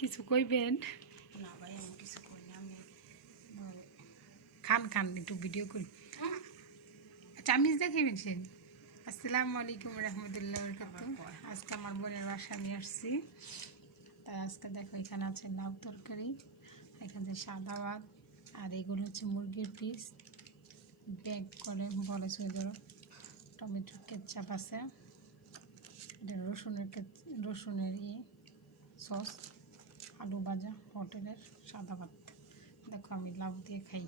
কিছু কইবেন? না ভাই আমি কিছু করি না, আমি খান খান একটু ভিডিও করি। চামিজ দেখাইবেন সে। আসসালামু আলাইকুম রহমতুল্লাহ বরকাতুহু। আজকে আমার বোনের বাসা নিয়ে আসছি, তাই আজকে দেখো এখানে আছে লাউ তরকারি, এখানে সাদা ভাত, আর এগুলো হচ্ছে মুরগির পিস ব্যাগ করে বলে ধরো, টমেটোর কেচাপ আছে, এটা রসুনের সস, আলু ভাজা, হোটেলের সাদা ভাত। দেখো আমি লাউ দিয়ে খাই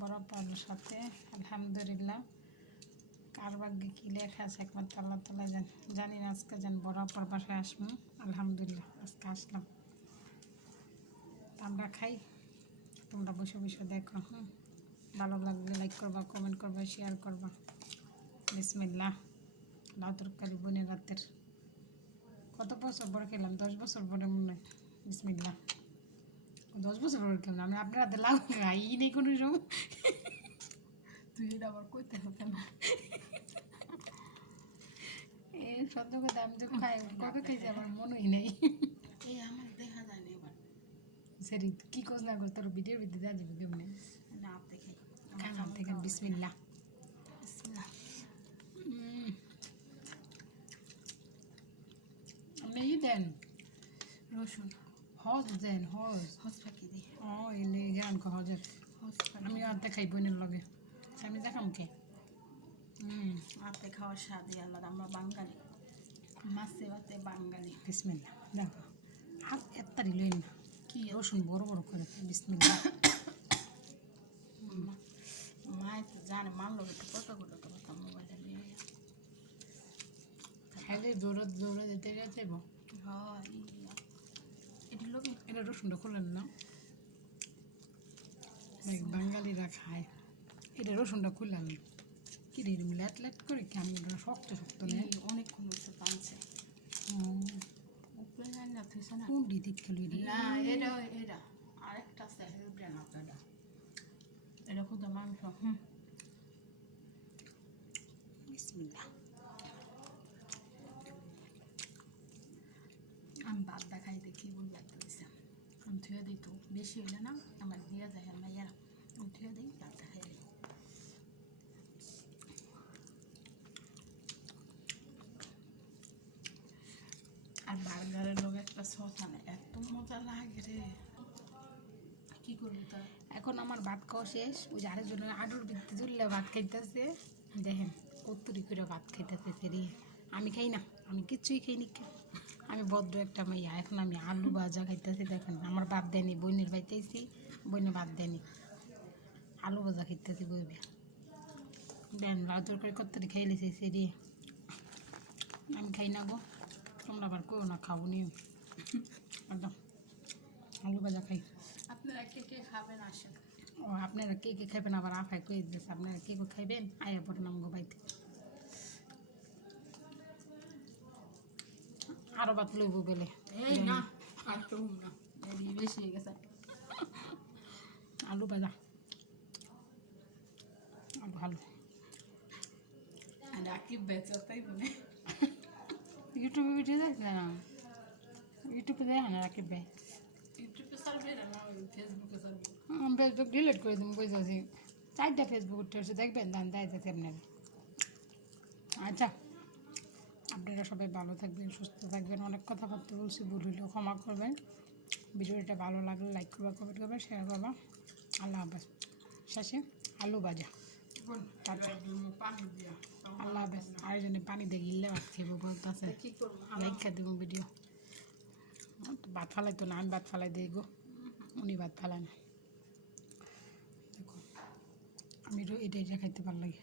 বরাবরের সাথে। আলহামদুলিল্লাহ, কার ভাগ্যে কী লেখা আছে একমাত্র আল্লাহ তাআলা জানি না। আজকে যেন বরাবর বাসায় আসবো, আলহামদুলিল্লাহ আজকে আসলাম। আমরা খাই, তোমরা বসে বসে দেখো। ভালো লাগলে লাইক করবা, কমেন্ট করবা, শেয়ার করবা। বিসমিল্লাহ। লাউ তরকারি বোনের রাতের কত বছর পরে খেলাম, 10 বছর পরে মনে হয়। বিসমিল্লাহ। 10 বছর পরে খেলাম আমি, আপনার হাতে লাউ খাই নেই কোনো সময়। তুই এটা আবার কইতে হবে না। এই সত্য কথা, আমি তো খাই কত খেয়েছি আমার মনেই নেই। এই আমার দেখা যায় না এবার। সরি কি কোস না কোস তোর ভিডিওর ভিতরে যা যাবে কেমনে না আপনি খাই খান থেকে। বিসমিল্লাহ। আপনি দেন রসুন হজ দেন, হজ হস পাখি দিই, ও এলে গান হজের। হস আমি আর দেখাই বোনের লগে, আমি দেখাম কে। হাতে খাওয়ার স্বাদই আলাদা। আমরা বাঙালি, মাছে ভাতে বাঙালি। বিসমিল্লাহ। দেখো হাত এত্তারি লইন না, কি রসুন বড় বড় করে। বিসমিল্লাহ। মায় তো জানে, মানলো একটু কতগুলো তো কথা মোবাইলে নিয়ে। খাইলে দৌড়ে দৌড়ে যেতে গেছে। হয় এটি লোক এটা রসুনটা খুলেন না, বাঙালিরা খায়। এটা রসুনটা খুললেন কি রে, ল্যাট ল্যাট করে কেমন শক্ত শক্ত নেই। অনেকক্ষণ হচ্ছে টানছে। উপরে জানি না তুই না কোন দিক খেলি না, এটা এটা আরেকটা আছে উপরে না, এটা এটা খুদ মাংস। বিসমিল্লাহ। আমি ভাত দেখাই দেখি বোন লাগতেছে। আমি থুয়ে দিই তো, বেশি হইলে না আমার দিয়ে যায় আর মাইয়ারা। আমি থুয়ে দিই, ভাত দেখাই দিই। আর বার্গারের লোক একটা সস আনে, এত মজা লাগে রে। কি করবো তা? এখন আমার ভাত খাওয়া শেষ, ওই যে আরেকজনের আডুর ভিত্তি তুললে ভাত খাইতেছে। দেখেন কত্তুরি করে ভাত খাইতেছে ফেরি। আমি খাই না, আমি কিচ্ছুই খাই নি। আমি ভদ্র একটা মাইয়া, এখন আমি আলু ভাজা খাইতেছি। দেখেন আমার ভাত দেয়নি, বইনের বাইতেছি, বইনে ভাত দেয়নি, আলু ভাজা খাইতেছি বইবে। দেন লাউ তরকারি কত্তুরি খাই লিছি সেরি। আমি খাই না গো, তোমরা আবার কেউ না খাবো নি। একদম আলু ভাজা খাই। আপনারা কে কে খাবেন আসেন। ও আপনারা কে কে খাইবেন, আবার আফাই কই দিয়েছে আপনারা কে কে খাইবেন, আয়া পরে নাম গো বাইতে। আরো ভাত লইব বলে। এই না আর তো না, এই বেশি হয়ে গেছে। আলু ভাজা ভালো। রাকিব বেচাতেই বলে ইউটিউবে ভিডিও দেখ না, ইউটিউবে দেখ না রাকিব ভাই। ইউটিউবে সার্ভে না, ফেসবুকে সার্ভে। আমি ফেসবুক ডিলিট করে দিন, বুঝতেছি 4টা ফেসবুক উঠেছে, দেখবেন দান দেয়তেছে আপনারা। আচ্ছা, আপনারা সবাই ভালো থাকবেন, সুস্থ থাকবেন। অনেক কথাবার্তা বলছি, ভুল হলেও ক্ষমা করবেন। ভিডিওটা ভালো লাগলে লাইক করবা, কমেন্ট করবা, শেয়ার করবা। আল্লাহ হাফেজ। শেষে আলু ভাজা। আল্লাহ হাফেজ। আরেকজনে পানি দিয়ে গিললে ভাত খেবো বলতেছে, লাইক খেয়ে দেবো ভিডিও। ভাত ফালাইতো না, আমি ভাত ফালাই দিই গো, উনি ভাত ফালায় না। দেখো আমি এটা খাইতে ভালো লাগে।